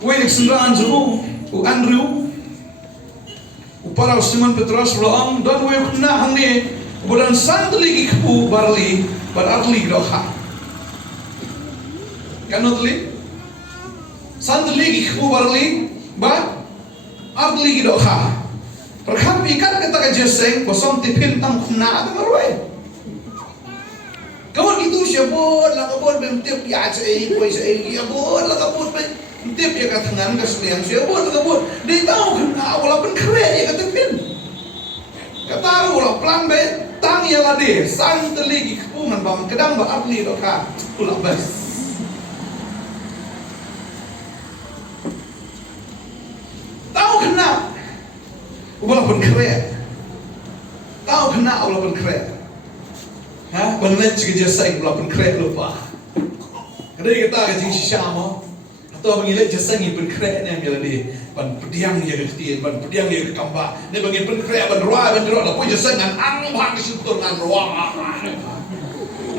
Wenik sendran jemu u Andrew u para Simon Petrus loang dan we kuna hangne bulan santli ikpu barli baratli doha kanotli santli ikpu barli ba arli doha perkham ikat kata ka jeseng kosong tipin tang kuna ta marwai kamu gitu siapa lah kabur bentip ya cai poi cai ya bor lah kabur tip ya katangan kaslian siapa lah kabur dia tahu kena wala pen kre ya katipin kataru lah plan be tang ya lah deh sang teligi kepungan bang kedang ba abli doka ulah bas tahu kena wala pen kre tahu kena wala pen kre ha banget juga jasa wala pen kre lupa kada kita ka jing sisama atau bagi le jasa ngi pen kre ne mila di ban pediang ya ketien ban pediang ya kamba ne bagi pen kre ban roa ban ro la po jasa ngan ang bang situr ngan roa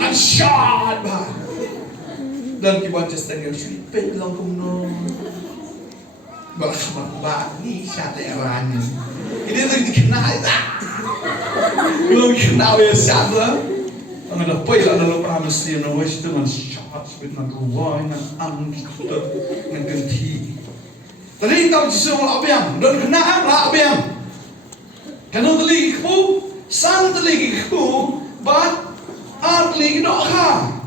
an shad ba dan ki ban jasa ngi sui pe long kum no ba khabar ba ni sha te ran ini tu dikenal belum kenal ya siapa ang napay lang na promise niya na wish to man shots with na ruwa na ang kikutot ng ganti. Tali tao jisu mo abiyang don kena ang la abiyang. Kanong tali ko san tali ko ba atli do ha.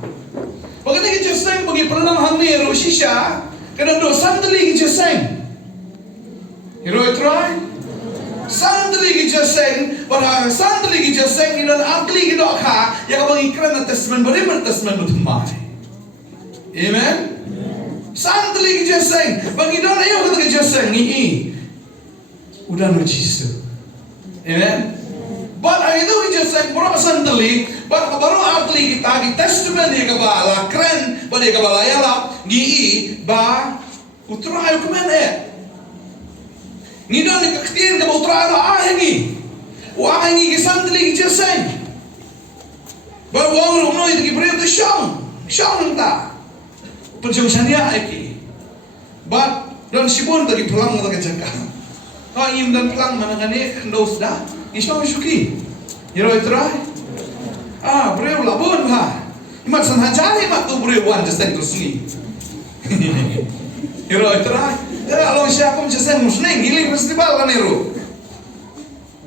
Bagay ki jeseng bagi pelang hamir usisha kanong do san tali ki jeseng. Hero try santri giseng, pada santri giseng ilan akli gidok ha, yang abang ikran na testament beri man testament betumai. Amen. Santri giseng, bagi don ayo kata giseng ni, udah no Yesus. Amen. But itu giseng pura santri, but baru akli kita di testament dia kebala keren, pada kebala yala, gi ba utrayo kemana? Ni don ni kaktiin ka bautra ala ahengi. Wa ahengi ki santli ki jeseng. Ba wong ro noi ki bre to shong ta. Penjung sania aki. Ba don sibon ta ki pelang ta ka jangka. Ha im dan pelang mana ngane ndos da. Ki shong shuki. Yero try. Ah bre la bon ha. Imat san hajari mat tu bre wan jeseng to sini. Yero try. Kalau siapa macam musneng, giling festival kan itu,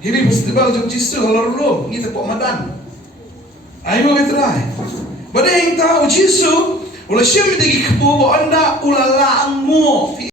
giling festival jom cistu kalau belum, kita pok madan, ayo kita try. Pada yang tahu cistu, ulah siapa lagi kepo anda ulah langmu.